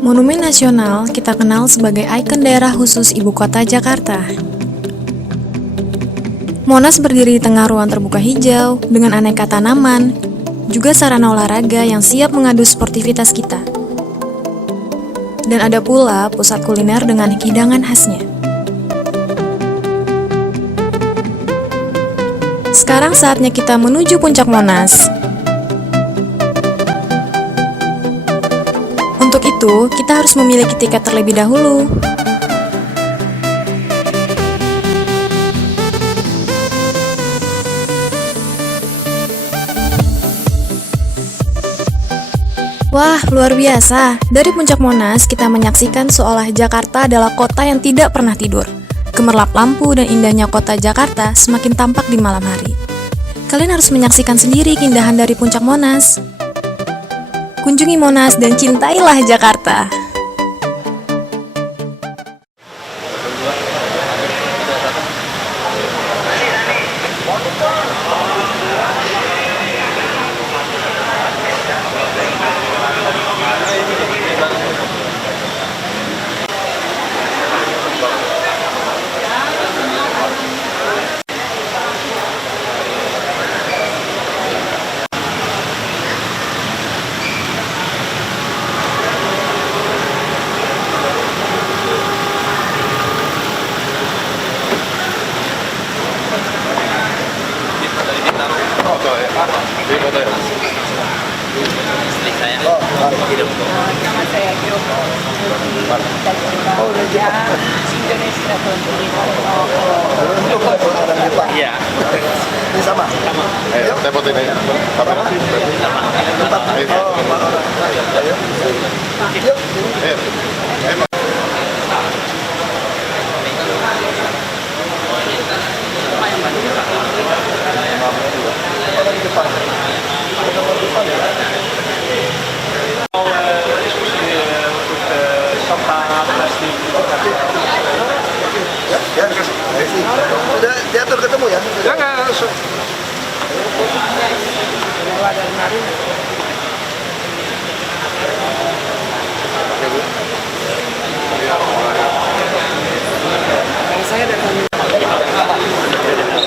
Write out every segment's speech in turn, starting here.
Monumen Nasional kita kenal sebagai ikon daerah khusus ibu kota Jakarta. Monas berdiri di tengah ruang terbuka hijau dengan aneka tanaman, juga sarana olahraga yang siap mengadu sportivitas kita. Dan ada pula pusat kuliner dengan hidangan khasnya. Sekarang saatnya kita menuju puncak Monas. Untuk itu, kita harus memiliki tiket terlebih dahulu. Wah, luar biasa. Dari puncak Monas, kita menyaksikan seolah Jakarta adalah kota yang tidak pernah tidur. Gemerlap lampu dan indahnya kota Jakarta semakin tampak di malam hari. Kalian harus menyaksikan sendiri keindahan dari puncak Monas. Kunjungi Monas dan cintailah Jakarta. Iya. Ini sama? Sama. Ayo, Saya fotoin aja. Kamera. Yuk. Orang di depan. Nomor depan ya. Sampah plastik. Ya. Sudah diatur ketemu ya? Ya nggak langsung.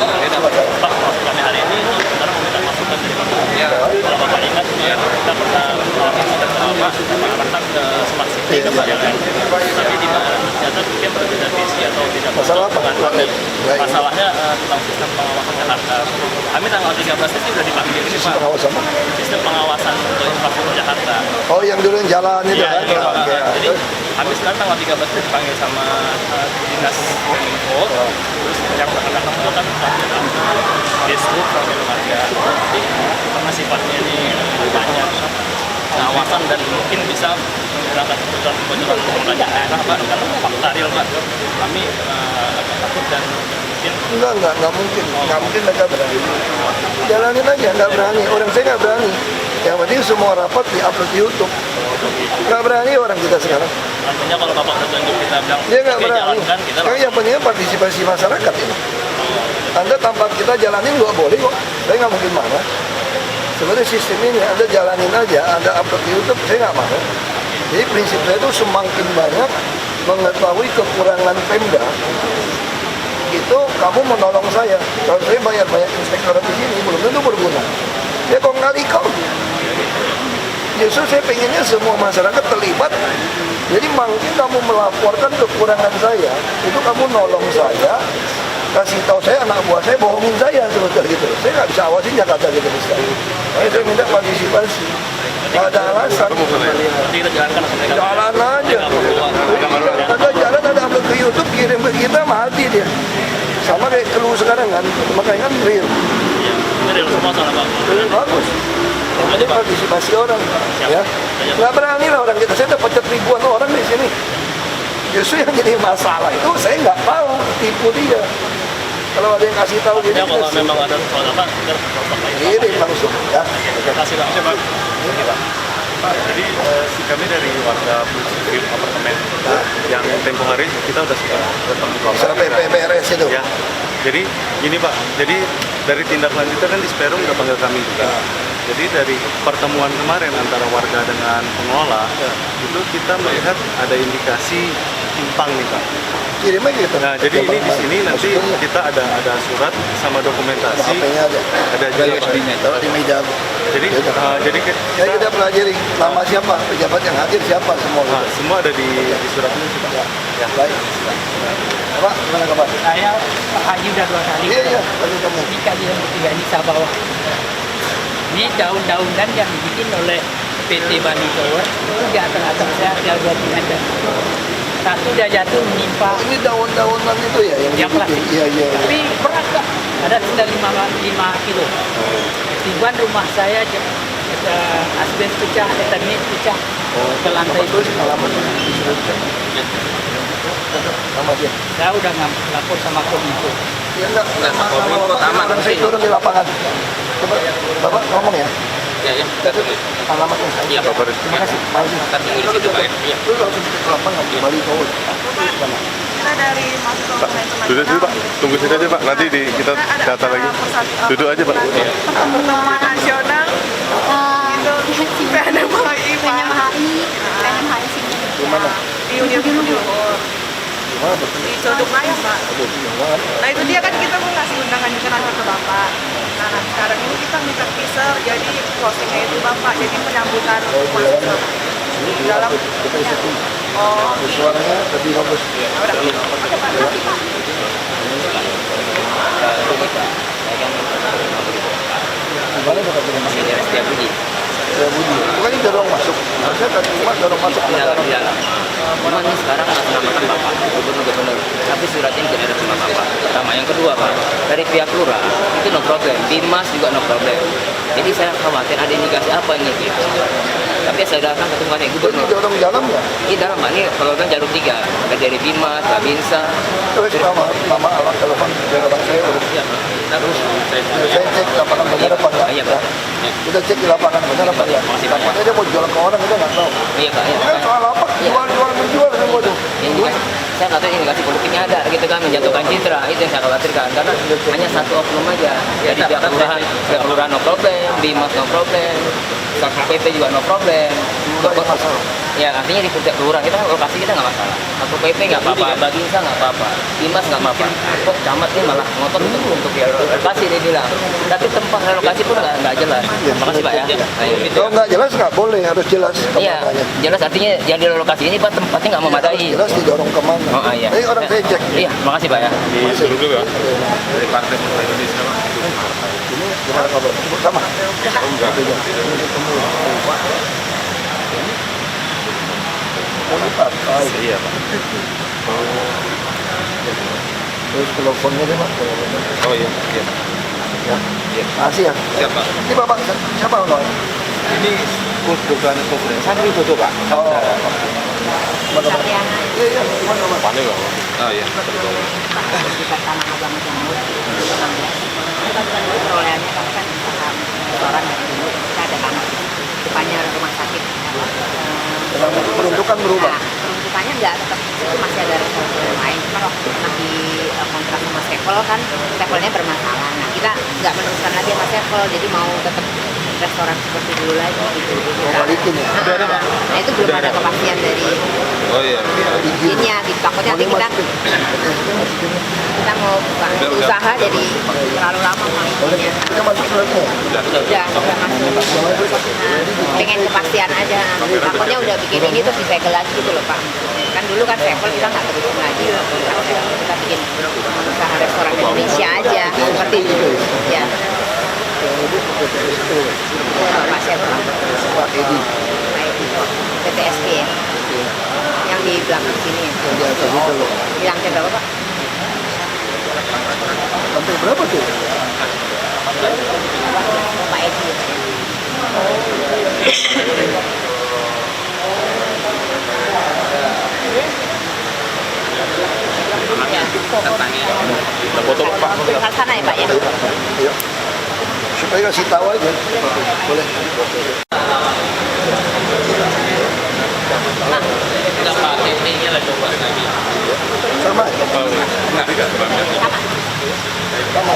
Kami hari ini sekarang meminta masukan dari Bapak. Kalau Bapak ingat, kita pernah Bapak mengarahkan ke Smart City ke Pak, ya kan? Tapi di mana ternyata mungkin berbeda visi atau tidak Masalah apa? dengan kami. Masalahnya tentang sistem pengawasan Jakarta. Kami tanggal 13 itu sudah dipanggil ini Pak. Pengawasan apa? Sistem pengawasan untuk infrastruktur Jakarta. Oh, yang dulu yang jalan itu Iya, kan? iya, Pak. Oke. Jadi kami sekarang tanggal 13 itu dipanggil sama Dinas Kominfo. Terus yang akan ketemu kan Facebook sampai lembaga. Jadi karena sifatnya ini banyak pengawasan dan mungkin bisa menghilangkan kebocoran penggunaan daerah Pak, karena fakta real Pak. Kami agak takut dan mungkin Enggak mungkin mereka berani. Jalanin aja, nggak berani. Orang saya nggak berani. Yang penting semua rapat di-upload di YouTube. Nggak berani orang kita sekarang. artinya kalau Bapak bertunjuk kita bilang Dia nggak oke berani. jalankan kita Sekarang yang penting partisipasi masyarakat ini. Anda tanpa kita jalanin nggak boleh kok. Saya nggak mungkin marah. Sebenarnya sistem ini Anda jalanin aja, Anda upload di YouTube, saya nggak marah. Jadi prinsip saya itu semakin banyak mengetahui kekurangan Pemda, itu kamu menolong saya. Kalau saya bayar banyak inspektorat di sini, belum tentu berguna. Ya kok nggak kau. Justru saya pengennya semua masyarakat terlibat. Jadi mungkin kamu melaporkan kekurangan saya, itu kamu nolong saya, kasih tahu saya anak buah saya bohongin saya seperti gitu. Saya nggak bisa awasin Jakarta gitu besar. Makanya saya minta partisipasi. Nggak ada alasan. nanti kita jalankan mereka Jalan aja. Ada jalan ada upload ke YouTube kirim ke kita mati dia. Sama kayak keluh sekarang kan, makanya kan real. ini real semua salah Pak. Bagus. Jadi partisipasi orang, ya. Nggak berani lah orang kita. Saya dapat ribuan orang di sini. Justru yang jadi masalah itu saya nggak tahu tipu dia. Kalau ada yang kasih tahu Ya gini, kalau memang ada soal apa kita langsung ini langsung ya. terima kasih Pak. Pak, jadi kami dari warga Blue apartemen yang tempo hari kita udah ketemu Misalnya PPRS itu. ya. Jadi gini Pak, jadi dari tindak lanjutnya kan di Sperum udah panggil kami juga. Jadi dari pertemuan kemarin antara warga dengan pengelola, itu kita melihat ada indikasi timpang nih Pak. Kirim aja gitu. Nah, jadi ini di sini nanti kita ada surat sama dokumentasi, HP-nya ada juga Pak. taruh di meja. Jadi Jadi kita pelajari nama siapa, pejabat yang hadir siapa semua. nah, semua ada di surat ini Pak. Ya, baik. Pak, gimana kabar? Saya Pak Haji udah 2 kali. Iya, tadi kamu. Ini kali yang ketiga ini saya bawa. Ini daun-daunan yang dibikin oleh PT Bali Tower. Itu di atas saya ada 2 ada. Satu udah jatuh menimpa Ini daun-daunan itu ya yang yang plastik. Iya. Tapi berat Kak. Ada sekitar 5 kilo. Tiban rumah saya asbes pecah, eternit pecah ke lantai itu. Sama dia. Saya udah lapor sama Kominfo. Ya enggak. Orang saya turun di lapangan. Coba Bapak ngomong ya. Ya. Alamatnya. Iya, Pak. Terima kasih. Mari. Ntar tunggu di situ, Pak. Iya. Lu langsung ke lapangan di Bali Tower. Kita dari masuk ke manajemen Duduk dulu Pak, tunggu sini aja Pak, nanti kita data lagi. Duduk aja Pak. pertemuan nasional itu PNMHI PNMHI sini. Di mana? di Union Timur Di mana betul? di Condong Raya Pak. Nah itu dia kan kita mau ngasih undangan juga nanti ke Bapak. Nah sekarang ini kita minta teaser jadi closingnya itu Bapak jadi penyambutan mahasiswa di dalam oh Suaranya lebih bagus. udah oke Pak nanti Pak. Gimana Bapak terima? Setiap Budi. Ya Budi. Bukannya dorong masuk. Saya tadi cuma dorong masuk ke dalam. Di dalam. Cuma ini sekarang atas nama kan Bapak, gubernur. Tapi surat ini tidak ada sama Bapak. Pertama, yang kedua Pak, dari pihak lurah itu no problem, Bimas juga no problem. Jadi saya khawatir ada indikasi apa ini gitu. Tapi saya datang ketemu dengan Jadi gubernur. dorong dalam ya. Ini dalam Pak, ini kalau kan jalur 3, ada dari Bimas, Babinsa. Terus nama alat telepon daerah saya urus. Ya, terus Saya cek lapangan benar apa enggak. Iya Pak. Kita cek di lapangan benar apa enggak. Takutnya dia mau jual ke orang kita nggak tahu. Iya Pak. Ini kan soal apa? Jual semua tuh. Indikasi, saya nggak tahu indikasi politiknya ada gitu kan, menjatuhkan citra, itu yang saya khawatirkan karena hanya satu oknum aja jadi pihak kelurahan no problem, Bimas no problem, Satpol PP juga no problem. Ya artinya di pihak kelurahan kita kan lokasi kita nggak masalah, Satpol PP nggak apa-apa, Babinsa nggak apa-apa, Bimas nggak apa-apa, kok camat ini malah ngotot untuk relokasi dia bilang, tapi tempat relokasi pun nggak jelas. Makasih Pak ya. Ayo, gitu. Kalau nggak jelas nggak boleh, harus jelas. Iya, jelas artinya yang di lokasi ini Pak tempatnya nggak memadai. Jelas didorong kemana. Oh iya. Ini orang saya cek. Iya, makasih Pak ya. Duduk dulu ya. Dari Partai Demokrat Indonesia Pak. Ini gimana kabar? Sama. Iya Pak. Terus teleponnya deh Pak. Oh iya. Ya. Makasih ya. Siapa? Ini Bapak siapa Ono? Ini bukan konferensi. Saya itu Pak. Oh. Mana Pak? Tariana Iya. Mana Pak? Panik nggak? Oh iya. di Tanah Abang Jamur 2016. Perolehannya kan saham restoran dari dulu kita ada tanah depannya rumah sakit. Peruntukan berubah. Nah, peruntukannya nggak tetap itu masih ada restoran yang lain. Cuma waktu pernah di kontrak sama Sevel kan, Sevelnya bermasalah. Nah kita nggak meneruskan lagi sama Sevel, jadi mau tetap restoran seperti dulu lagi gitu. Balikin ya. Nah itu belum ada kepastian dari Oh iya. izinnya gitu. Takutnya nanti kita mau buka usaha jadi terlalu lama mah izinnya. Kita masuk suratnya. Udah masuk. Nah, pengen kepastian aja. Takutnya udah bikin ini terus disegel lagi gitu loh Pak. Kan dulu kan travel kita nggak terusin lagi. Kita bikin usaha restoran Indonesia aja seperti itu. Ya. Pak Sevel. Pak Edi. PTSP ya. Yang di belakang sini ya. Yang di atas itu loh. Di lantai berapa Pak? Lantai berapa tuh? Pak Edi. Kita foto Pak. Ke sana ya Pak ya. Ayo. Supaya kasih tahu aja. Boleh. Enggak Pak, ini lah coba lagi. Sama. Nanti nggak sebabnya. Sama.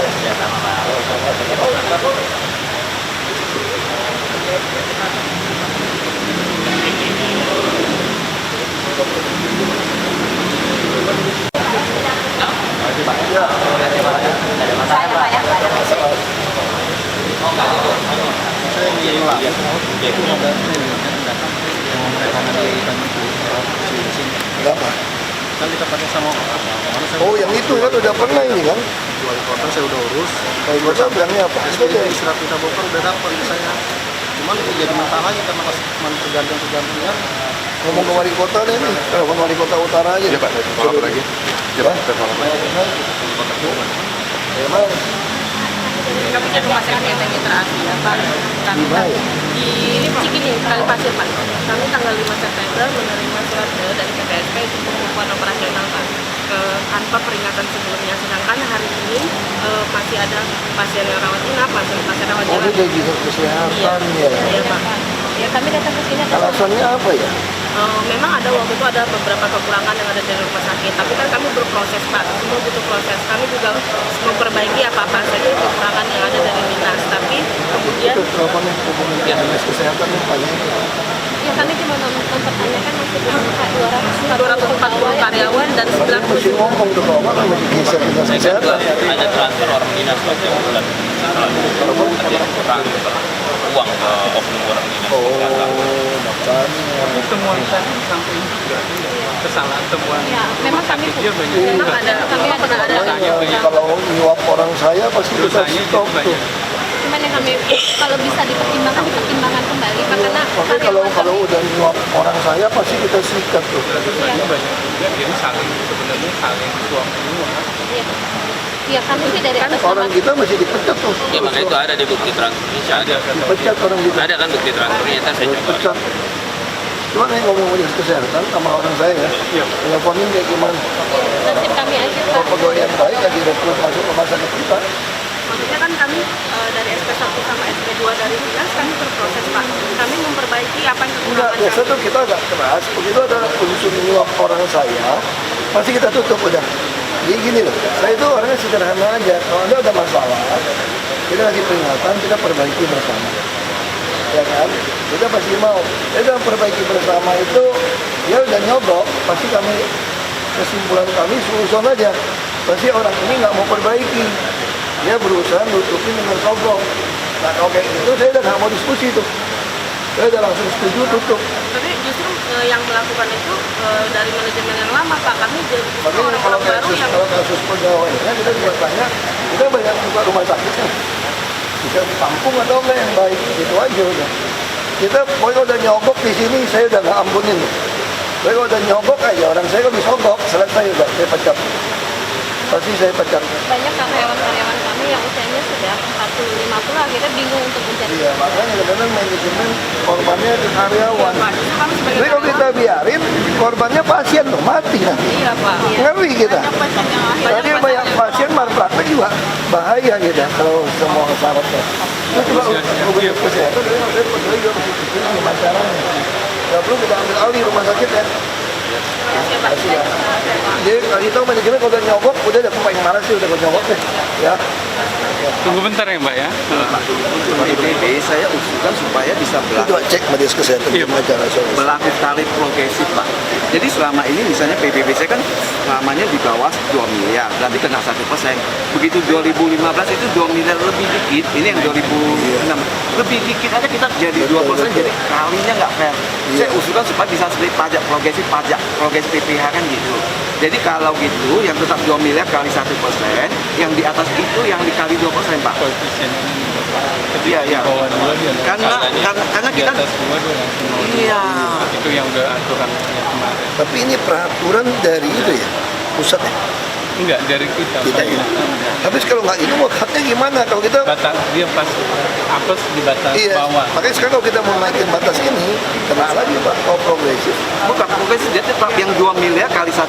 Berapa? Kan kita pakai sama Oh, yang itu kan udah pernah ini kan? wali kota saya udah urus. Wali kota bilangnya apa? SPG surat kita bokar udah dapat saya. Cuman jadi masalah lagi karena cuma tergantung kan. Ngomong ke wali kota deh nih, telepon wali kota utara aja. Ya Pak, telepon lagi. Ya Pak, telepon lagi. Emang Kami punya rumah sakit yang interaksi ya Pak. Kami di Cikini, Kalipasir Pak. Kami tanggal 5 September menerima surat dari PPSP untuk pengumuman operasional Pak. Tanpa peringatan sebelumnya. Sedangkan hari ini masih ada pasien yang rawat inap, pasien rawat oh, jalan. dia juga kesehatan ya. Iya Pak. Ya kami datang ke sini atas Alasannya apa ya? Memang ada waktu itu ada beberapa kekurangan yang ada di rumah sakit, tapi kan kami berproses Pak, semua butuh proses. Kami juga memperbaiki apa-apa saja kekurangan yang ada dari dinas, tapi kemudian Itu teleponnya hubungan dinas kesehatan lupa ya. ya kami cuma mempertanyakan masih buka 240 karyawan dan Masih 90 ngomong tuh kalau apa masih geser dinas kesehatan. Ada transfer orang dinas setiap bulan. Ada transfer uang ke oknum orang dinas. Oh, makanya. Temuan tadi sampai kesalahan temuan. ya memang kami memang ada kami pernah ada Makanya kalau nyuap orang saya pasti kita stop tuh. cuman yang kami kalau bisa dipertimbangkan kembali Pak, karena Makanya kalau udah nyuap orang saya pasti kita sikat tuh. Banyak juga jadi saling sebenarnya saling suap semua. ya kami sih dari atas Orang nama kita masih dipecat tuh. Ya makanya itu ada di bukti transfernya ada. Dipecat orang kita. Ada kan bukti transfernya, ntar saya coba. Dipecat. Cuma saya ngomong dinas kesehatan sama orang saya ya. Teleponin kayak gimana? nasib kami aja Kalau Pak. pegawai yang baik ya direkrut masuk rumah sakit kita. maksudnya kan kami dari SP1 sama SP2 dari dinas kami berproses Pak. Kami memperbaiki apa yang Enggak, kekurangan biasa kami. tuh kita agak keras. Begitu ada unsur nyuap orang saya, pasti kita tutup udah. Jadi gini loh, saya itu orangnya sederhana aja. Kalau Anda ada masalah, kita kasih peringatan, kita perbaiki bersama. Ya kan? Kita pasti mau. Jadi dalam perbaiki bersama itu, dia udah nyogok, pasti kami, kesimpulan kami solusi aja. Pasti orang ini nggak mau perbaiki. Dia berusaha nutupin dengan sogok. Nah kalau kayak gitu, saya udah nggak mau diskusi tuh. Saya udah langsung setuju tutup. Tapi justru yang melakukan itu dari manajemen yang lama Pak. Kami justru Makanya kalau orang-orang baru yang kasus pegawainya kita juga tanya, kita banyak buka rumah sakit kan, bisa ditampung atau enggak yang baik, gitu aja udah. Kita pokoknya udah nyogok di sini, saya udah nggak ampunin. Pokoknya udah nyogok aja, orang saya kalau disogok, selesai udah, saya pecat. Pasti saya pecat. banyak karyawan-karyawan kami yang usianya sudah 40-50 akhirnya bingung untuk mencari Iya, makanya kadang-kadang manajemen korbannya ke karyawan. Pak, justru kami sebagai Jadi kalau kita biarin, korbannya pasien tuh, mati nanti. iya Pak. Ngeri kita. Pasien yang akhirnya Tadi banyak pasien malpraktek juga bahaya gitu kalau semua syaratnya. Itu juga hubungan kesehatan, saya peduli juga mesti pikirin gimana caranya. Nggak perlu kita ambil alih rumah sakit ya. Jadi kasih tahu manajemen kalau udah nyogok, udah aku paling marah sih udah nyogok deh. Ya. Tunggu bentar ya Mbak ya. PBB saya usulkan supaya bisa Itu cek medis kesehatan gimana cara solusi. berlaku tarif progresif Pak. Jadi selama ini misalnya PBB saya kan lamanya di bawah 2 miliar, berarti kena 1%. Begitu 2015 itu 2 miliar lebih dikit, ini yang 2006 lebih dikit aja kita jadi 2%, jadi kalinya nggak fair. Saya usulkan supaya bisa split pajak progresif PPH kan gitu. Jadi kalau gitu yang tetap 2 miliar kali 1%, yang di atas itu yang dikali 2% Pak. Iya, iya. Karena kita iya. Itu yang udah aturannya kemarin. Tapi ini peraturan dari itu ya, pusat ya. Enggak dari kita. Kita ya. Habis kalau nggak itu mau haknya gimana? Kalau kita Batas dia pas apes di batas iya, bawah. makanya sekarang kalau kita mau naikin batas ini, kena lagi Pak, kalau progresif. Bukan progresif, dia tetap yang 2 miliar kali 1%,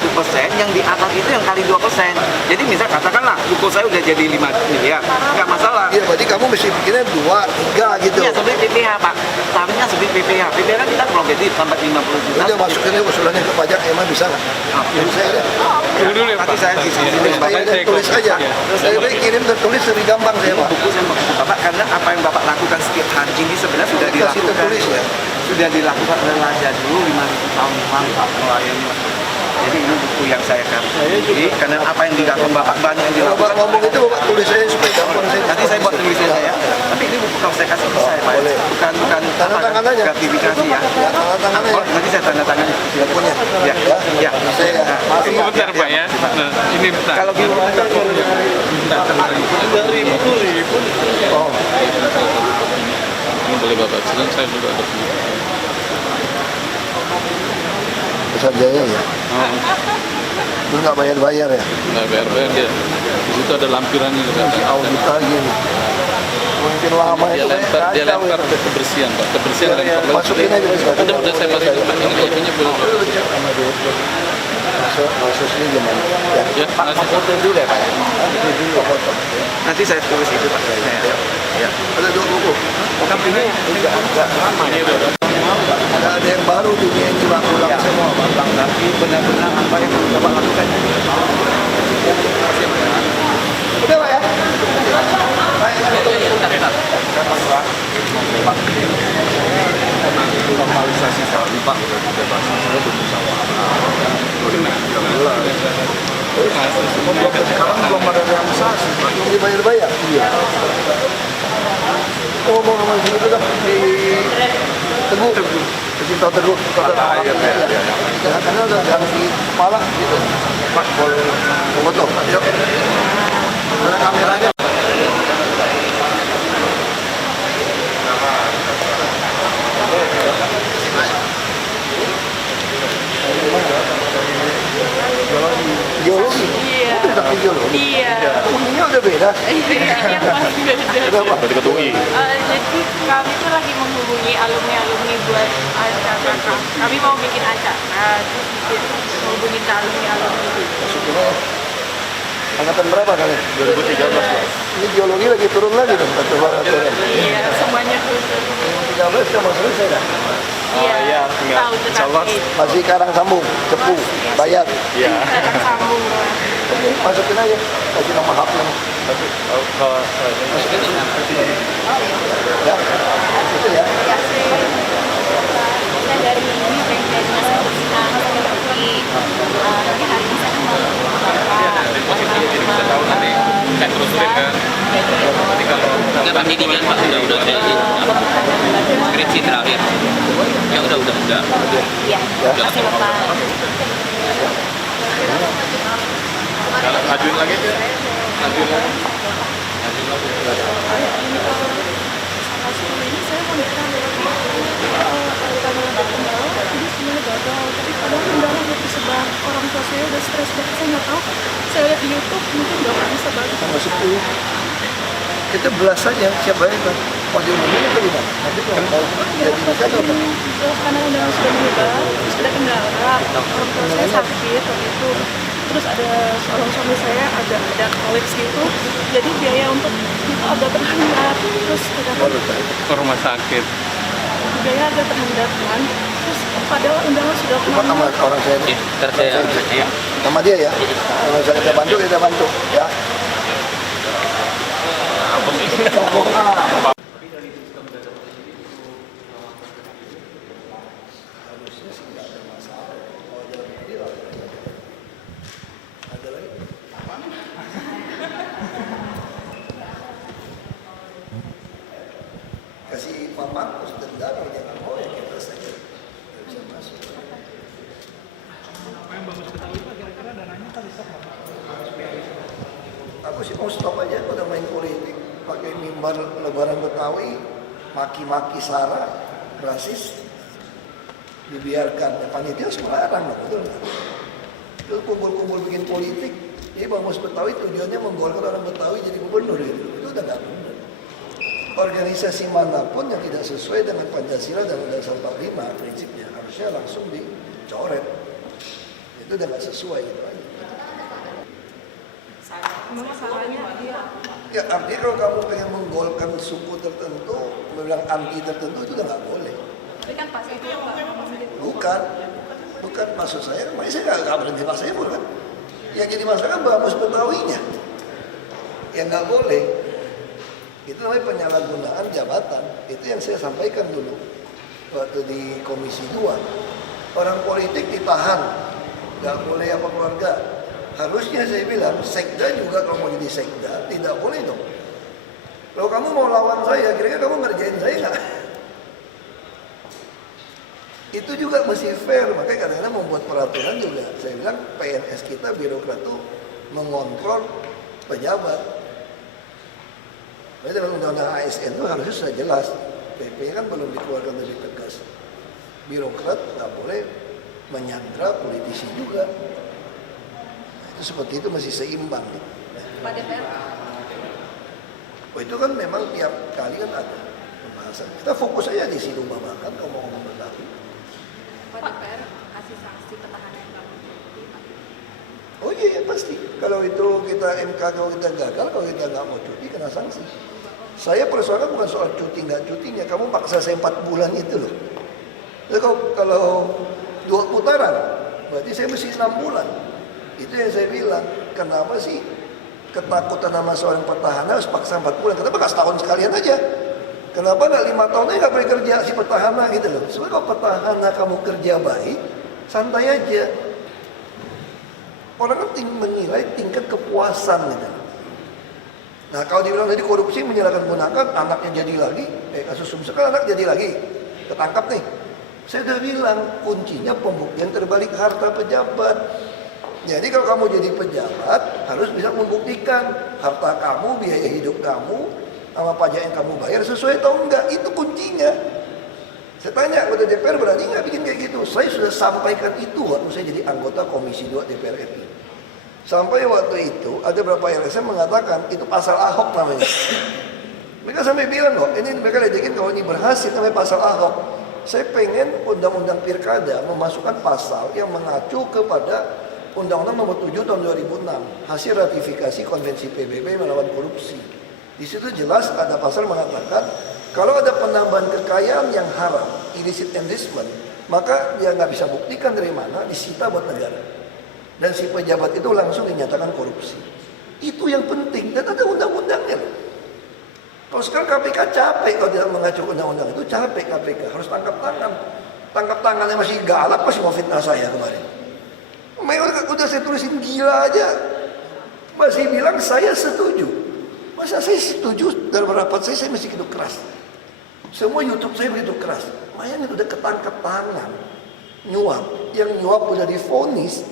yang di atas itu yang kali 2%. Jadi misal katakanlah buku saya udah jadi 5 miliar, nggak masalah. Iya, berarti kamu mesti bikinnya 2, 3 gitu. Iya, seperti PPH Pak. Tarifnya seperti PPH. PPH kan kita progresif sampai 50 juta. Udah masukin usulannya ke pajak, emang bisa nggak? Jadi saya deh. Tunggu dulu ya Pak. Nanti saya di sini Saya Saya tulis ikut. aja. Iya. Saya kirim tertulis lebih gampang saya Pak. buku saya mau ke Bapak karena apa yang Bapak lakukan setiap hari ini sebenarnya sudah Kasih dilakukan. tertulis ya. Sudah dilakukan oleh Raja dulu 5.000 tahun yang lalu Pak melayani. Jadi ini buku yang saya kasih, karena apa yang dilakukan Bapak banyak yang Kalau dilakukan. Bapak ngomong itu Bapak tulis saya supaya gampang saya. Nanti saya buat tulisan saya, tapi ini buku kalau saya kasih ke saya, Pak. Boleh. Bukan Tanda tangan aja. gratifikasi ya. Ya, tanda tangannya. Oh, nanti saya tanda tangan. Punya. Ya, ya. Saya masih Bentar Pak ya. Nah, ini bentar. Kalau gitu kita oh. Ini boleh Bapak, sedang saya juga ada. Besar Jaya ya. Lu nggak bayar-bayar ya? Nggak bayar-bayar dia. Di situ ada lampirannya juga. Masih audit lagi nih. Mungkin lama Dia itu lempar, dia kacau lempar ya. ke kebersihan, Pak. Kebersihan lempar. Masukin aja bisa. Udah saya masukin. Ini itunya boleh. Masuk sini gimana? Ya. Ya, masih. foto dulu ya, Pak. Ini dulu foto. Nanti saya tulis itu, Pak. Ya. Ada 2 buku. Tapi ini enggak lama ya. Ada yang baru dunia ini ulang semua. Bang, tapi benar-benar apa yang Bapak lakukan. Udah Pak ya? Normalisasi kali Pak, udah dibebaskan saya bermusyawarah. Sekarang belum ada realisasi. Belum dibayar-bayar? Iya. Ngomong sama sini itu kan di Teguh. Kita Teguh. Karena udah ganti kepala gitu. Pak, boleh foto. Yuk. Ada kameranya. Geologi? Iya. Itu udah geologi? Iya. Uninya udah beda? Iya, pasti beda. Kenapa? Berarti ketemu. Jadi kami tuh lagi menghubungi alumni-alumni buat acara. Kami mau bikin acara, terus menghubungi alumni-alumni gitu. Maksudnya angkatan berapa kalian? 2013 Pak. Ini geologi lagi turun lagi dong, aturan. Iya, semuanya terus. 13 kan mau selesai dah. Iya, tahu tetapi Masih Karang Sambung, Cepu, Bayat. akan sambung. Oke, masukin aja. Kasih nama hapnya. Masukin. Ya, itu ya. Kita dari ini dari dinas kebersihan seperti nanti hari ini saya mau Jadi posisinya jadi bisa tahu nanti saya terusin kan. Nanti kalau Enggak Pak ini kan Pak udah jadi skripsi terakhir. Ya udah. ya kasih Bapak. ajuin lagi aja. Ajuin lagi. Ini saya mau nikah karena kendala, jadi semuanya gagal. Tapi karena kendala udah tersebar, orang tua saya udah stres banget, saya nggak tahu. Saya lihat di YouTube mungkin nggak bisa banget. Sama 10. Kita belas saja, siapa yang kan? Mau diumumin atau gimana? Nanti kalau mau jadi bisa atau apa? Karena undangan sudah menyebar, terus ada kendala. Orang tua saya sakit waktu itu. Terus ada seorang suami saya ada kolaps gitu, jadi biaya untuk itu agak terhambat. Terus kadang Ke rumah sakit. biaya agak terhambat kan. Terus padahal undangan sudah Cuma sama kemana? orang saya ini. Tersaya Sama dia ya. Kalau saya kita bantu ya. Kasih papan terus denda kalau jangan mau ya kita saja. Nggak bisa masuk. Aku sih mau stop aja pada main politik pakai mimbar lebaran Betawi, maki-maki sara, rasis, dibiarkan. Panitia harus melarang loh, betul nggak? Itu kumpul-kumpul bikin politik, jadi Bang Mus Betawi tujuannya menggolkan orang Betawi jadi gubernur itu udah nggak benar. Organisasi manapun yang tidak sesuai dengan Pancasila dan Undang-Undang 45 prinsipnya harusnya langsung dicoret. Itu udah nggak sesuai gitu aja. Masalahnya dia Ya artinya kalau kamu pengen menggolkan suku tertentu, bilang anti tertentu itu udah nggak boleh. tapi kan pas itu yang Pak Bukan maksud saya, makanya saya nggak berhenti Pak Saiful kan. Yang jadi masalah kan Bamus Betawinya, yang nggak boleh. Itu namanya penyalahgunaan jabatan. Itu yang saya sampaikan dulu waktu di Komisi 2. Orang politik ditahan nggak boleh apa keluarga. Harusnya saya bilang, sekda juga kalau mau jadi sekda, tidak boleh dong. Kalau kamu mau lawan saya, kira-kira kamu ngerjain saya nggak? Itu juga masih fair, makanya kadang-kadang membuat peraturan juga. Saya bilang PNS kita, birokrat itu mengontrol pejabat. Jadi dalam undang-undang ASN itu harusnya sudah jelas. PP kan belum dikeluarkan lebih tegas. Birokrat nggak boleh menyandra politisi juga. Itu seperti itu masih seimbang. Pak DPR. Oh, itu kan memang tiap kali kan ada pembahasan. Kita fokus aja di situ babakan kalau mau ngomong Betawi. Pak DPR kasih sanksi petahana yang nggak mau cuti. Oh iya pasti. Kalau itu kita MK, kalau kita gagal, kalau kita nggak mau cuti kena sanksi. Saya persoalan bukan soal cuti nggak cutinya. Kamu paksa saya 4 bulan itu loh. Jadi kalau 2 putaran, berarti saya mesti 6 bulan. Itu yang saya bilang. Kenapa sih ketakutan sama seorang petahana harus paksa 4 bulan? Kenapa nggak setahun sekalian aja? Kenapa nggak 5 tahun aja nggak boleh kerja si petahana gitu loh? Sebenarnya kalau petahana kamu kerja baik, santai aja. Orang kan menilai tingkat kepuasan gitu. Nah kalau dibilang tadi korupsi menyalahkan gunakan, anaknya jadi lagi, kasus Sumsel kan anak jadi lagi, ketangkap nih. Saya udah bilang kuncinya pembuktian terbalik harta pejabat. Jadi kalau kamu jadi pejabat harus bisa membuktikan harta kamu, biaya hidup kamu, sama pajak yang kamu bayar sesuai atau enggak. Itu kuncinya. Saya tanya kepada DPR berani nggak bikin kayak gitu? Saya sudah sampaikan itu waktu saya jadi anggota Komisi 2 DPR RI. Sampai waktu itu ada beberapa LSM mengatakan itu pasal Ahok namanya. Mereka sampai bilang kok, ini mereka ledekin kalau ini berhasil namanya pasal Ahok. Saya pengen undang-undang pilkada memasukkan pasal yang mengacu kepada Undang-Undang Nomor 7 Tahun 2006 hasil ratifikasi Konvensi PBB melawan korupsi. Di situ jelas ada pasal mengatakan kalau ada penambahan kekayaan yang haram, illicit enrichment, maka dia nggak bisa buktikan dari mana, disita buat negara. Dan si pejabat itu langsung dinyatakan korupsi. Itu yang penting dan ada undang-undangnya. Kalau sekarang KPK capek kalau tidak mengacu undang-undang itu, capek KPK harus tangkap tangan. Tangkap tangannya masih galak, masih mau fitnah saya kemarin. Mereka udah saya tulisin gila aja, masih bilang saya setuju. Masa saya setuju dalam rapat saya masih begitu keras. Semua YouTube saya begitu keras. Bayangin udah ketangkap tangan, nyuap, yang nyuap udah divonis.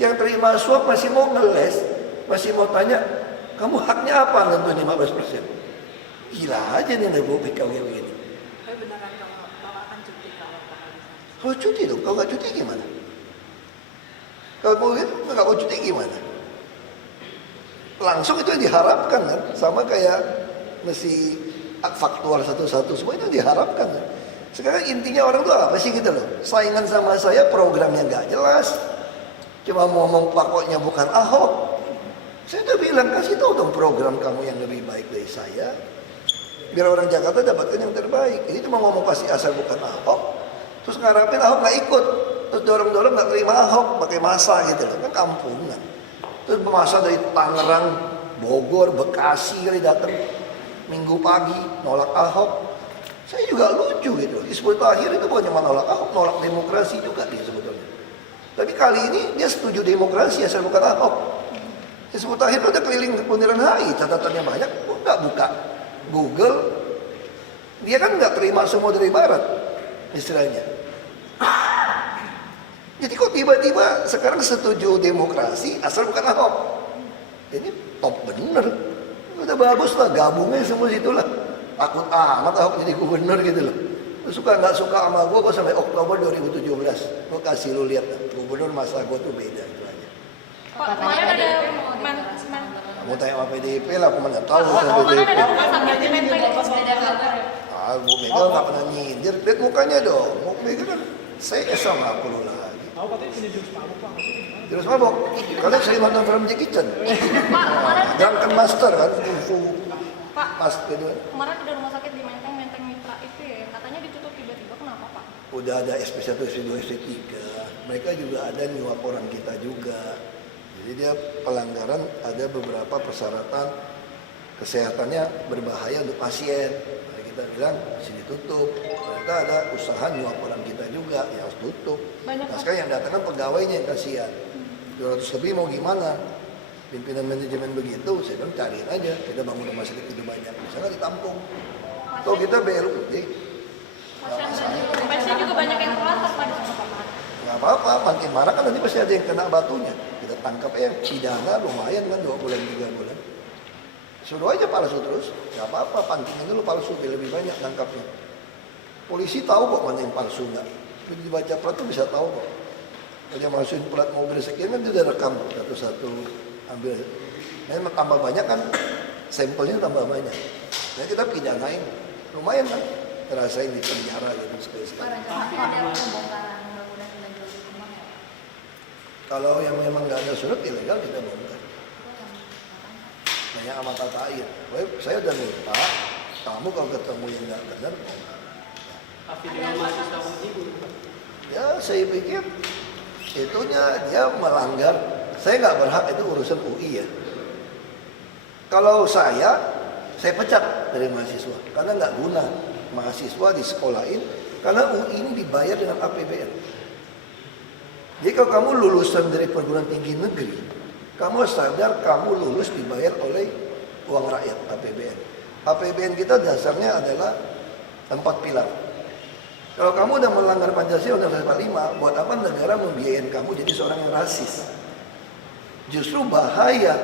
Yang terima suap masih mau ngeles, masih mau tanya, kamu haknya apa nentuin 15%? Gila aja nih Republik KW begini. Tapi beneran kalau Bapak akan cuti kalau Kalau cuti dong, kalau nggak cuti gimana? Kalau mau nggak mau cuti gimana? Langsung itu yang diharapkan kan, sama kayak mesti faktual satu-satu, semua itu diharapkan kan. Sekarang intinya orang tuh apa sih gitu loh? Saingan sama saya programnya nggak jelas. Cuma ngomong pokoknya bukan Ahok. Saya udah bilang kasih tahu dong program kamu yang lebih baik dari saya. Biar orang Jakarta dapatkan yang terbaik. Ini cuma ngomong pasti asal bukan Ahok. Terus ngarapin Ahok nggak ikut. Terus dorong-dorong nggak terima Ahok pakai masa gitu loh. Kan kampungan. Terus masa dari Tangerang, Bogor, Bekasi kali datang Minggu pagi nolak Ahok. Saya juga lucu gitu. Hizbut Tahrir itu bukan cuma nolak Ahok, nolak demokrasi juga dia sebetulnya. Tapi kali ini dia setuju demokrasi asal bukan Ahok. Hizbut Tahrir udah keliling Bundaran HI, catatannya banyak, nggak buka Google. Dia kan nggak terima semua dari Barat, istilahnya. Jadi kok tiba-tiba sekarang setuju demokrasi asal bukan Ahok? Ini top bener. Udah bagus lah, gabungnya semua situlah. Takut amat Ahok jadi gubernur gitu loh. Suka nggak suka sama gue sampai Oktober 2017 gue kasih lu lihat gubernur masa gue tuh beda itu aja. Pak, kemarin ada Mau tanya sama PDIP lah, aku nggak tahu sama PDIP. Bu Mega nggak pernah nyindir, lihat mukanya dong. Bu Mega kan saya sama aku lu lagi. Tahu katanya punya jurus mabuk Pak, maksudnya gimana? Jurus mabok, kalian sering nonton film Jackie Chan? Drunken Master kan, kungfu pas gitu. Kemarin ada rumah sakit di Menteng Mitra itu ya, katanya ditutup tiba-tiba, kenapa Pak? Udah ada SP1, SP2, SP3. Mereka juga ada nyuap orang kita juga. Jadi dia pelanggaran ada beberapa persyaratan kesehatannya berbahaya untuk pasien. Nah, kita bilang sini tutup. Ternyata kita ada usaha nyuap orang kita juga yang harus tutup. Banyak Nah sekarang yang datang kan pegawainya yang kasihan. 200 lebih mau gimana? Pimpinan manajemen begitu, saya bilang cariin aja, kita bangun rumah sakit itu banyak, bisa nggak ditampung. Kalau kita BLUD, pasien juga banyak yang terlantar pada nggak apa-apa, makin marah kan nanti pasti ada yang kena batunya. Kita tangkap ya, pidana lumayan kan 2 bulan 3 bulan. Suruh aja palsu terus, nggak apa-apa, pancingin dulu palsu biar lebih banyak tangkapnya. Polisi tahu kok mana yang palsu nggak. Jadi dibaca plat tuh bisa tahu kok. Kalau dia masukin plat mobil sekian kan dia udah rekam satu-satu ambil. Nah, tambah banyak kan, sampelnya tambah banyak. Nah kita pidanain, lumayan kan, ngerasain di penjara gitu sekali-sekali. Kalau yang memang nggak ada surat ilegal kita bongkar. Banyak amat tata air. Saya udah minta, kamu kalau ketemu yang nggak benar bongkar. Tapi dengan mahasiswa menghibur. Ya saya pikir itunya dia melanggar. Saya nggak berhak, itu urusan UI ya. Kalau saya pecat dari mahasiswa karena nggak guna mahasiswa di sekolahin karena UI ini dibayar dengan APBN. Jadi kalau kamu lulusan dari perguruan tinggi negeri, kamu sadar kamu lulus dibayar oleh uang rakyat APBN. APBN kita dasarnya adalah 4 pilar. Kalau kamu udah melanggar Pancasila Undang-Undang 45, buat apa negara membiayain kamu jadi seorang yang rasis? Justru bahaya.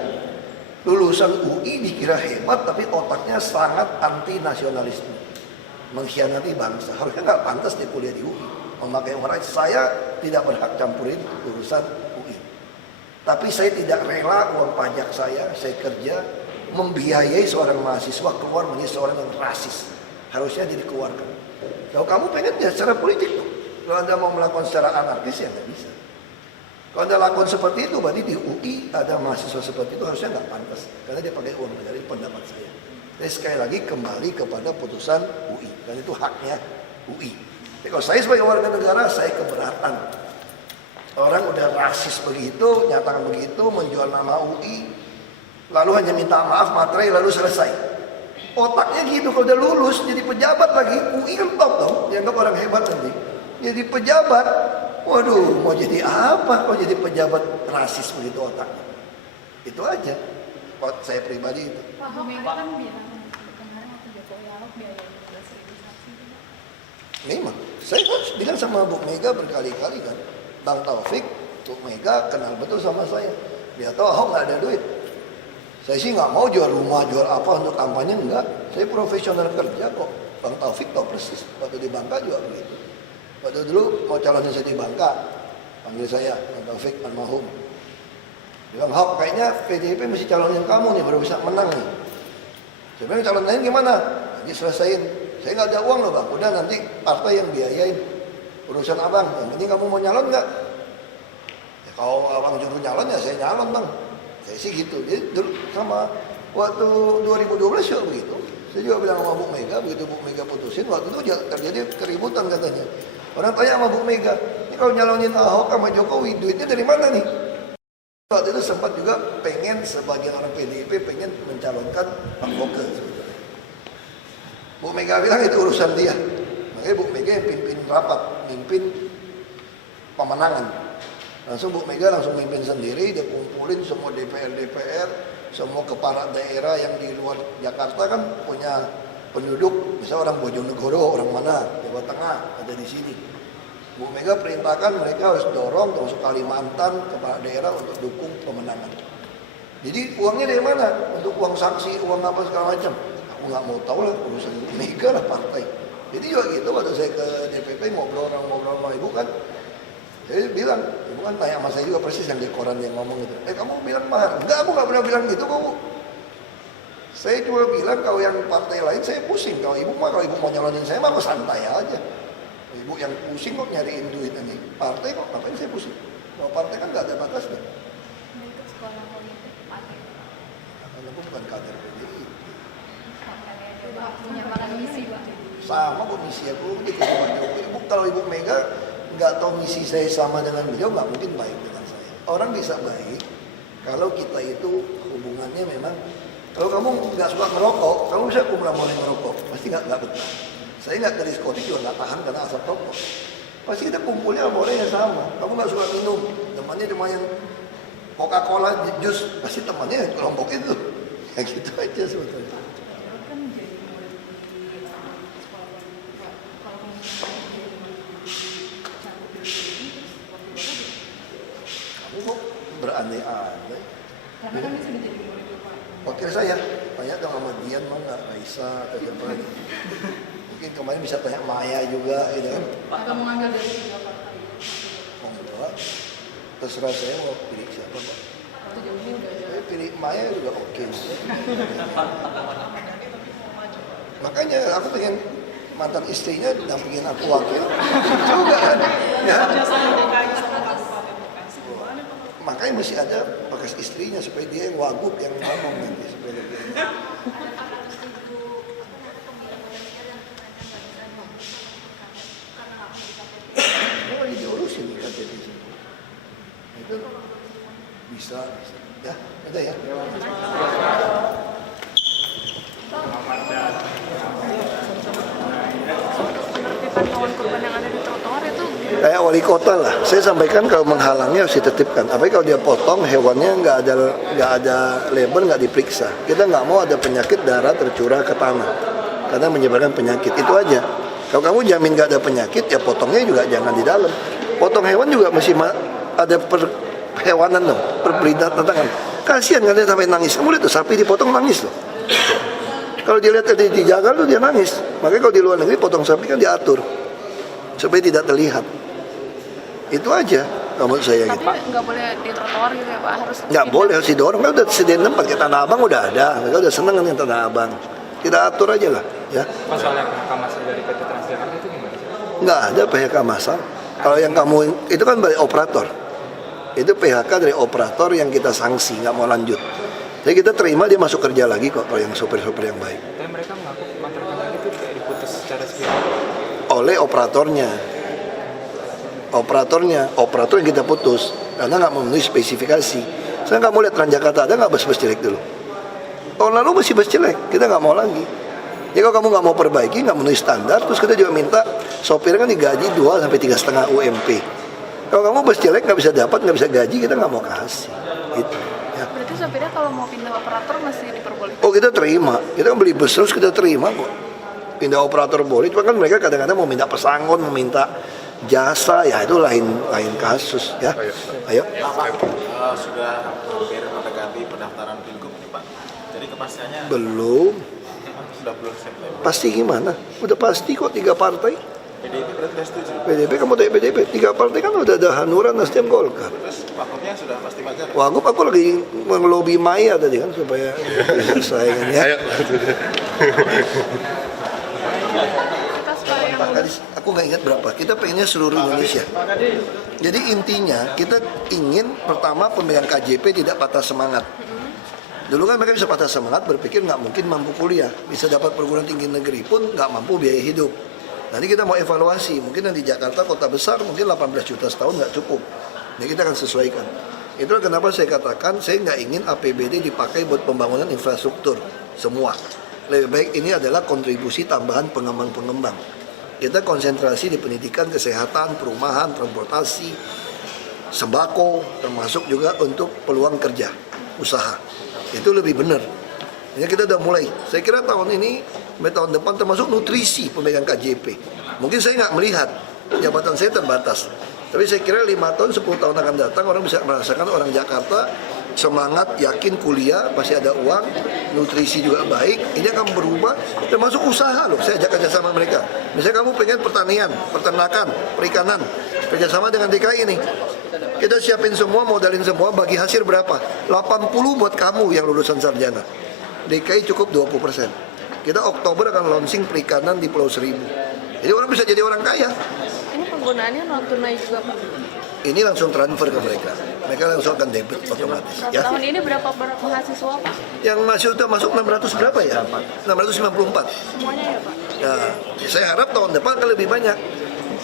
Lulusan UI dikira hebat, tapi otaknya sangat anti nasionalisme, mengkhianati bangsa. Harusnya nggak pantas dia kuliah di UI, memakai uang rakyat. Saya tidak berhak campurin urusan UI. Tapi saya tidak rela uang pajak saya kerja membiayai seorang mahasiswa keluar menjadi seorang yang rasis. Harusnya dia dikeluarkan. Kalau kamu pengen ya secara politik tuh. Kalau Anda mau melakukan secara anarkis ya nggak bisa. Kalau Anda lakukan seperti itu, berarti di UI ada mahasiswa seperti itu harusnya nggak pantas. Karena dia pakai uang negara, pendapat saya. Jadi sekali lagi kembali kepada putusan UI. Dan itu haknya UI. Jadi kalau saya sebagai warga negara, saya keberatan. Orang udah rasis begitu, nyatakan begitu, menjual nama UI, lalu hanya minta maaf, materai, lalu selesai. Otaknya gitu, kalau udah lulus, jadi pejabat lagi, UI kan top dong, dianggap orang hebat nanti. Jadi pejabat, waduh, mau jadi apa kalau jadi pejabat rasis begitu otaknya? Itu aja, buat saya pribadi itu. Pak Mega kan bilang kemarin waktu Jokowi Ahok biaya 12.000 saksi. Memang, saya kan bilang sama Bu Mega berkali-kali kan, Bang Taufik, Bu Mega kenal betul sama saya. Dia tahu Ahok nggak ada duit. Saya sih nggak mau jual rumah, jual apa untuk kampanye, enggak. Saya profesional kerja kok. Bang Taufik tahu persis, waktu di Bangka juga begitu. Waktu dulu mau calonin saya di Bangka, panggil saya, Bang Taufik, almarhum. Bilang, Ahok kayaknya PDIP mesti calonin kamu nih, baru bisa menang nih. Saya bilang, calon lain gimana? Nanti selesaiin. Saya nggak ada uang loh bang, udah nanti partai yang biayain. Urusan abang, yang penting kamu mau nyalon nggak? Ya, kalau abang juru nyalon ya saya nyalon bang. Saya sih gitu. Jadi dulu sama waktu 2012 juga begitu. Saya juga bilang sama Bu Mega, begitu Bu Mega putusin, waktu itu terjadi keributan katanya. Orang tanya sama Bu Mega, ini kalau nyalonin Ahok sama Jokowi, duitnya dari mana nih? Waktu itu sempat juga pengen, sebagian orang PDIP pengen mencalonkan Pak Boke. Bu Mega bilang itu urusan dia. Makanya Bu Mega yang pimpin rapat, pimpin pemenangan. Langsung Bu Mega langsung mimpin sendiri, dia kumpulin semua DPR, semua kepala daerah yang di luar Jakarta kan punya penduduk, misalnya orang Bojonegoro, orang mana, Jawa Tengah, ada di sini. Bu Mega perintahkan mereka harus dorong termasuk Kalimantan, kepala daerah untuk dukung pemenangan. Jadi uangnya dari mana? Untuk uang saksi, uang apa segala macam. Aku nggak mau tahu lah, urusan Bu Mega lah partai. Jadi juga gitu waktu saya ke DPP ngobrol sama ibu kan. Saya bilang, ibu kan tanya sama saya juga persis yang di koran yang ngomong gitu. Kamu bilang mahar? Enggak, aku nggak pernah bilang gitu kamu. Saya cuma bilang kalau yang partai lain saya pusing. Kalau ibu mau nyalonin saya mah aku santai aja. Ibu yang pusing kok nyariin duit ini. Partai kok ngapain saya pusing? Kalau partai kan nggak ada batasnya. Ikut sekolah politik pakai. Karena aku bukan kader PDI. Punya makan misi Pak. Sama kok misi aku gitu. Ibu kalau Ibu Mega nggak tahu misi saya sama dengan beliau, nggak mungkin baik dengan saya. Orang bisa baik kalau kita itu hubungannya memang. Kalau kamu nggak suka merokok, kamu bisa mulai merokok, pasti nggak betah. Saya nggak ke diskotik juga nggak tahan karena asap rokok. Pasti kita kumpulnya sama orang yang sama. Kamu nggak suka minum, temannya cuma yang Coca-Cola, jus, pasti temannya kelompok itu. Ya gitu aja sebetulnya. Kamu kok berandai-andai? Karena kan dia sudah jadi murid Bapak. Wakil saya, tanya dong sama Dian mana, Raisa atau siapa lagi. Mungkin kemarin bisa tanya Maya juga gitu kan. Atau mengambil dari tiga partai. Oh enggak, terserah saya mau pilih siapa Pak. Waktu jauh ini udah ada. Saya pilih Maya juga oke. Makanya aku pengen mantan istrinya dampingin aku wakil juga kan. Ya. Makanya mesti ada bekas istrinya supaya dia yang wagub yang ngomong nanti supaya lebih. Oh, lagi diurusin nih KTP itu bisa. Ya, ada ya. Pantauan korban yang ada di trotoar itu Kayak wali kota lah, saya sampaikan kalau menghalangnya harus ditetipkan. Apalagi kalau dia potong hewannya nggak ada label, nggak diperiksa. Kita nggak mau ada penyakit darah tercurah ke tanah karena menyebarkan penyakit. Itu aja. Kalau kamu jamin nggak ada penyakit, ya potongnya juga jangan di dalam. Potong hewan juga mesti ada perhewanan dong, perbedaan tantangan. Kasihan kan dia sampai nangis. Kamu lihat tuh sapi dipotong nangis loh. Kalau dia lihat di Jakarta tuh dia nangis. Makanya kalau di luar negeri potong sapi kan diatur supaya tidak terlihat. Itu aja menurut saya. tapi Gitu. nggak boleh di trotoar gitu ya Pak, harus Nggak boleh, harus didorong. Kan udah sediain tempat, kayak Tanah Abang udah ada. Mereka udah seneng kan yang Tanah Abang. Kita atur aja lah, ya. Masalah yang masih dari PT Transjakarta itu gimana sih? Nggak ada PHK massal. Kalau yang kamu, itu kan dari operator. Itu PHK dari operator yang kita sanksi, nggak mau lanjut. Jadi kita terima dia masuk kerja lagi kok, kalau yang sopir-sopir yang baik. Tapi mereka mengaku kontraknya itu kayak diputus secara sepihak. Oleh operator yang kita putus karena nggak memenuhi spesifikasi. Saya nggak mau lihat Transjakarta ada nggak bus-bus jelek dulu. Tahun lalu masih bus jelek, kita nggak mau lagi. Jadi kalau kamu nggak mau perbaiki, nggak memenuhi standar, terus kita juga minta sopirnya kan digaji 2 sampai 3,5 UMP. Kalau kamu bus jelek nggak bisa dapat, nggak bisa gaji, kita nggak mau kasih. Gitu. Ya. berarti sopirnya kalau mau pindah operator masih diperbolehkan. Oh kita terima, kita kan beli bus terus kita terima kok. Pindah operator boleh, cuma kan mereka kadang-kadang mau minta pesangon, mau minta jasa, ya itu lain kasus ya. Ayo. Sudah hampir mendekati pendaftaran pilgub nih Pak. Jadi kepastiannya Belum. sudah bulan September. Pasti gimana? Udah pasti kok 3 partai. PDIP berarti sudah setuju. PDIP kamu dari PDIP 3 partai kan udah ada Hanura, Nasdem, Golkar. Terus Wagubnya sudah pasti wajar. Wagub aku lagi ngelobi Maya tadi kan supaya saingan ya. Pak Kadis, aku nggak ingat berapa. Kita pengennya seluruh Indonesia. Jadi intinya kita ingin pertama pemegang KJP tidak patah semangat. Dulu kan mereka bisa patah semangat berpikir nggak mungkin mampu kuliah, bisa dapat perguruan tinggi negeri pun nggak mampu biaya hidup. Nanti kita mau evaluasi, mungkin yang di Jakarta kota besar mungkin 18 juta setahun nggak cukup. Jadi kita akan sesuaikan. Itulah kenapa saya katakan saya nggak ingin APBD dipakai buat pembangunan infrastruktur semua. Lebih baik ini adalah kontribusi tambahan pengembang-pengembang. Kita konsentrasi di pendidikan, kesehatan, perumahan, transportasi, sembako, termasuk juga untuk peluang kerja, usaha. Itu lebih benar. Ini kita udah mulai. Saya kira tahun ini, tahun depan termasuk nutrisi pemegang KJP. Mungkin saya nggak melihat, jabatan saya terbatas. Tapi saya kira 5 tahun, 10 tahun akan datang, orang bisa merasakan orang Jakarta semangat, yakin kuliah, masih ada uang, nutrisi juga baik, ini akan berubah, termasuk usaha loh, saya ajak kerjasama mereka. Misalnya kamu pengen pertanian, peternakan, perikanan, kerjasama dengan DKI ini. Kita siapin semua, modalin semua, bagi hasil berapa? 80 buat kamu yang lulusan sarjana. DKI cukup 20%. Kita Oktober akan launching perikanan di Pulau Seribu. Jadi orang bisa jadi orang kaya. Ini penggunaannya non tunai juga Pak. Ini langsung transfer ke mereka. Mereka langsung akan debit otomatis. Ya. Tahun ini berapa mahasiswa Pak? Yang masih udah masuk 600 berapa ya? 654. Semuanya ya Pak? Ya, saya harap tahun depan akan lebih banyak.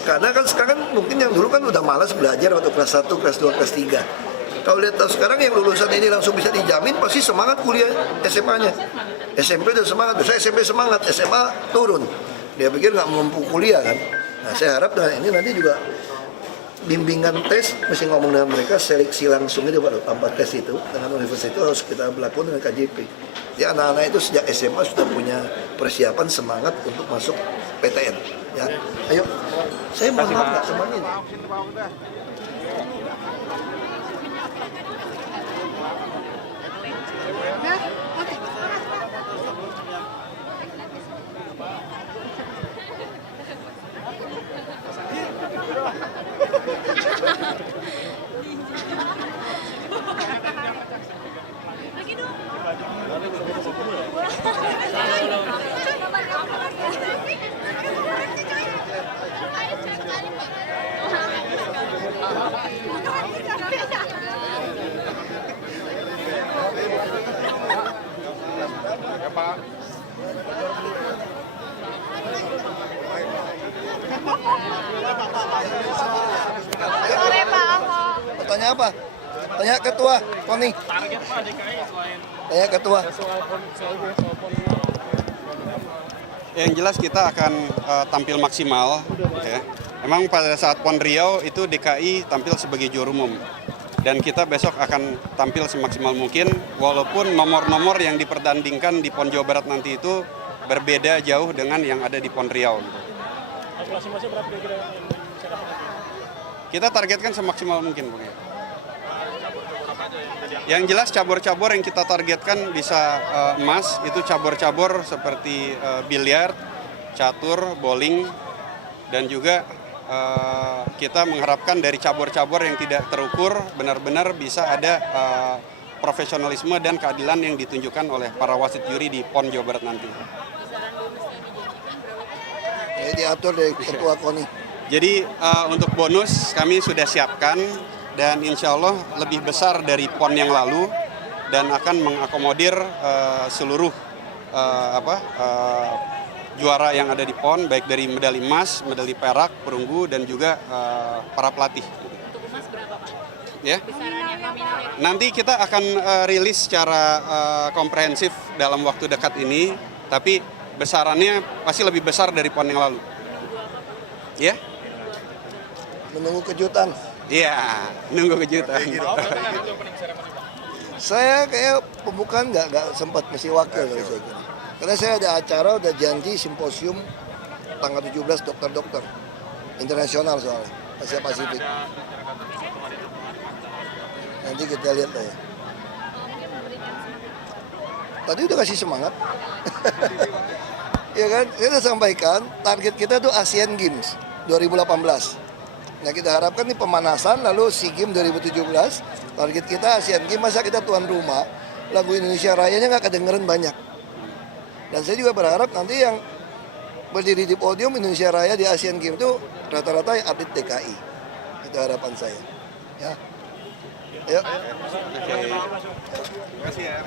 Karena kan sekarang mungkin yang dulu kan udah malas belajar waktu kelas 1, kelas 2, kelas 3. Kalau lihat sekarang yang lulusan ini langsung bisa dijamin, pasti semangat kuliah SMA-nya. SMP udah semangat, saya SMP semangat, SMA turun. Dia pikir nggak mampu kuliah kan. Nah saya harap ini nanti juga bimbingan tes mesti ngomong dengan mereka, seleksi langsung itu Pak, tanpa tes itu dengan universitas itu harus kita berlakukan dengan KJP. Jadi anak-anak itu sejak SMA sudah punya persiapan semangat untuk masuk PTN. Ya, ayo, saya mohon maaf nggak semuanya ini. Sore Pak Ahok. Tanya apa? Tanya ketua, Tony. Target Pak DKI selain Tanya ketua. Yang jelas kita akan tampil maksimal. Ya. Memang pada saat PON Riau itu DKI tampil sebagai juara umum. Dan kita besok akan tampil semaksimal mungkin, walaupun nomor-nomor yang dipertandingkan di PON Jawa Barat nanti itu berbeda jauh dengan yang ada di PON Riau. Kalkulasi masih berapa kira-kira yang bisa dapat? Kita targetkan semaksimal mungkin, Bung. Yang jelas cabur-cabur yang kita targetkan bisa emas, itu cabur-cabur seperti biliar, catur, bowling, dan juga kita mengharapkan dari cabur-cabur yang tidak terukur benar-benar bisa ada profesionalisme dan keadilan yang ditunjukkan oleh para wasit juri di PON Jawa Barat nanti. Ini diatur dari ketua KONI. Jadi untuk bonus kami sudah siapkan dan insya Allah lebih besar dari PON yang lalu dan akan mengakomodir seluruh juara yang ada di PON, baik dari medali emas, medali perak, perunggu, dan juga para pelatih. Untuk emas berapa Pak? Ya. Besarannya nominalnya? Nanti kita akan rilis secara komprehensif dalam waktu dekat ini, tapi besarannya pasti lebih besar dari PON yang lalu. Ya? Menunggu kejutan. Iya, nunggu kejutan. Saya kayak pembukaan nggak sempat, mesti wakil dari saya kira. Karena saya ada acara, udah janji simposium tanggal 17 dokter-dokter internasional soalnya, Asia Pasifik. Nanti kita lihat lah ya. Tadi udah kasih semangat. Ya kan, saya udah sampaikan target kita tuh Asian Games 2018. Nah kita harapkan nih pemanasan, lalu SEA Games 2017, target kita Asian Games, masa kita tuan rumah, lagu Indonesia Rayanya nggak kedengeran banyak. Dan saya juga berharap nanti yang berdiri di podium Indonesia Raya di Asian Games itu rata-rata atlet DKI. Itu harapan saya. Ya. Ayo. Terima kasih ya.